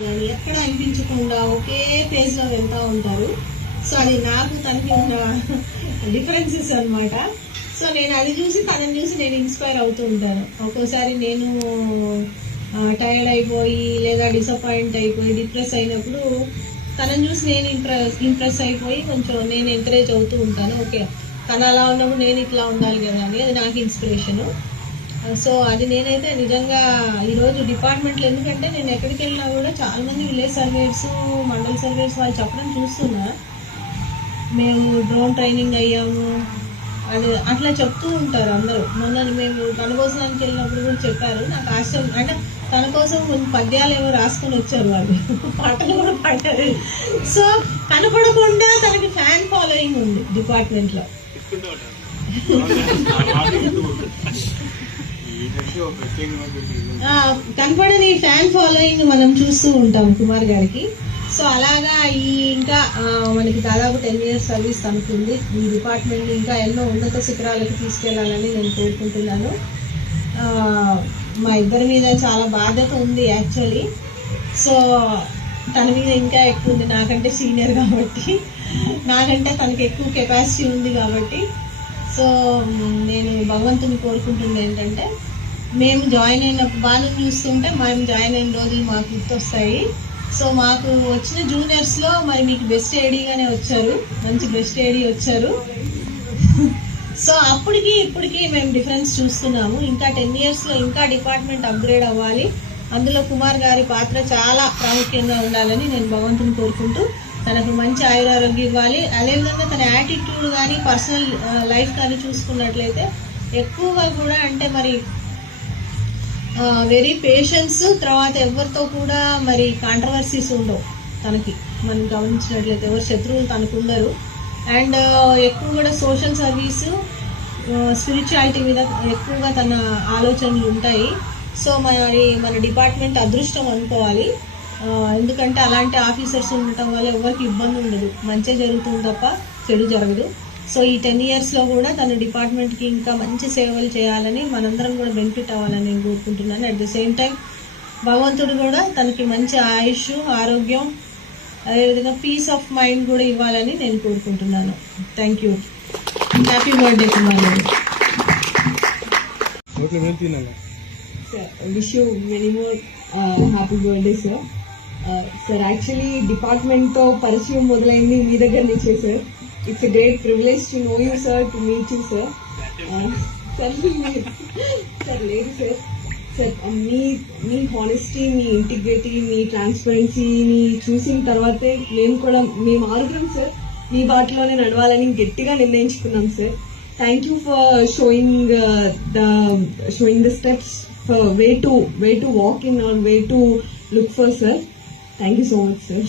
కానీ ఎక్కడ అనిపించకుండా ఒకే పేజ్ లో వెళ్తా ఉంటారు. సో అది నాకు తనకి ఉన్న డిఫరెన్సెస్ అన్నమాట. సో నేను అది చూసి తనని చూసి నేను ఇన్స్పైర్ అవుతూ ఉంటాను. ఒక్కోసారి నేను టైర్డ్ అయిపోయి లేదా డిసప్పాయింట్ అయిపోయి డిప్రెస్ అయినప్పుడు తనని చూసి నేను ఇంప్రెస్ అయిపోయి కొంచెం నేను ఎంకరేజ్ అవుతూ ఉంటాను. ఓకే, తను అలా ఉన్నప్పుడు నేను ఇట్లా ఉండాలి కదా అని, అది నాకు ఇన్స్పిరేషను. సో అది నేనైతే నిజంగా ఈరోజు డిపార్ట్మెంట్లో, ఎందుకంటే నేను ఎక్కడికి వెళ్ళినా కూడా చాలామంది విలేజ్ సర్వేయర్స్, మండల్ సర్వేయర్స్ వాళ్ళు చెప్పడం చూస్తున్నా. మేము డ్రోన్ ట్రైనింగ్ అయ్యాము అది అట్లా చెప్తూ ఉంటారు అందరూ. మొన్న మేము కనభోజనానికి వెళ్ళినప్పుడు కూడా చెప్పారు. నాకు ఆశ్చర్యం, అంటే తన కోసం కొన్ని పద్యాలు ఏమో రాసుకొని వచ్చారు వాళ్ళు, పాటలు కూడా పాడారు. సో కనపడకుండా తనకి ఫ్యాన్ ఫాలోయింగ్ ఉంది డిపార్ట్మెంట్లో. కనపడని ఫ్యాన్ ఫాలోయింగ్ మనం చూస్తూ ఉంటాం కుమార్ గారికి. సో అలాగా ఈ ఇంకా మనకి దాదాపు 10 years సర్వీస్ తనకుంది. ఈ డిపార్ట్మెంట్ ఇంకా ఎన్నో ఉన్నత శిఖరాలకు తీసుకెళ్లాలని నేను కోరుకుంటున్నాను. మా ఇద్దరి మీద చాలా బాధ్యత ఉంది యాక్చువల్లీ. సో తన మీద ఇంకా ఎక్కువ ఉంది, నాకంటే సీనియర్ కాబట్టి, నాకంటే తనకి ఎక్కువ కెపాసిటీ ఉంది కాబట్టి. సో నేను భగవంతుని కోరుకుంటుంది ఏంటంటే, మేము జాయిన్ అయినప్పుడు బాగా చూస్తుంటే మేము జాయిన్ అయిన రోజులు మాకు గుర్తొస్తాయి. సో మాకు వచ్చిన జూనియర్స్లో మరి మీకు బెస్ట్ ఏడీగానే వచ్చారు, మంచి బెస్ట్ ఏడీ వచ్చారు. సో అప్పటికి ఇప్పటికి మేము డిఫరెన్స్ చూస్తున్నాము. ఇంకా 10 yearsలో ఇంకా డిపార్ట్మెంట్ అప్గ్రేడ్ అవ్వాలి. అందులో కుమార్ గారి పాత్ర చాలా ప్రాముఖ్యంగా ఉండాలని నేను భగవంతుని కోరుకుంటూ, తనకు మంచి ఆయురారోగ్యం ఇవ్వాలి. అదేవిధంగా తన యాటిట్యూడ్ కానీ పర్సనల్ లైఫ్ కానీ చూసుకున్నట్లయితే ఎక్కువగా కూడా అంటే మరి వెరీ పేషెన్స్, తర్వాత ఎవరితో కూడా మరి కాంట్రవర్సీస్ ఉండవు తనకి. మనం గమనించినట్లయితే ఎవరు శత్రువులు తనకు ఉండరు. అండ్ ఎక్కువ కూడా సోషల్ సర్వీసు, స్పిరిచువాలిటీ మీద ఎక్కువగా తన ఆలోచనలు ఉంటాయి. సో మన డిపార్ట్మెంట్ అదృష్టం అనుకోవాలి. ఎందుకంటే అలాంటి ఆఫీసర్స్ ఉండటం వల్ల ఎవరికి ఇబ్బంది ఉండదు, మంచి జరుగుతుంది తప్ప చెడు జరగదు. సో ఈ 10 yearsలో కూడా తన డిపార్ట్మెంట్కి ఇంకా మంచి సేవలు చేయాలని, మనందరం కూడా బెనిఫిట్ అవ్వాలని నేను కోరుకుంటున్నాను. అట్ ద సేమ్ టైం భగవంతుడు కూడా తనకి మంచి ఆయుష్, ఆరోగ్యం, అదేవిధంగా పీస్ ఆఫ్ మైండ్ కూడా ఇవ్వాలని నేను కోరుకుంటున్నాను. Thank you. Happy birthday Kumar garu. Wish you many more happy birthday sir. Sir actually డిపార్ట్మెంట్తో పరిచయం మొదలైంది మీ దగ్గర నుంచే సార్. It's a great privilege to know you, sir, to meet you, sir. Sir, లేదు సార్. సార్ మీ హానెస్టీ, మీ ఇంటిగ్రిటీ, మీ ట్రాన్స్పరెన్సీని చూసిన తర్వాతే మేము ఆరుగురం సార్ మీ బాటలోనే నడవాలని గట్టిగా నిర్ణయించుకున్నాం sir. Thank you for showing the steps for way to walk in our way to look for sir. Thank you so much sir.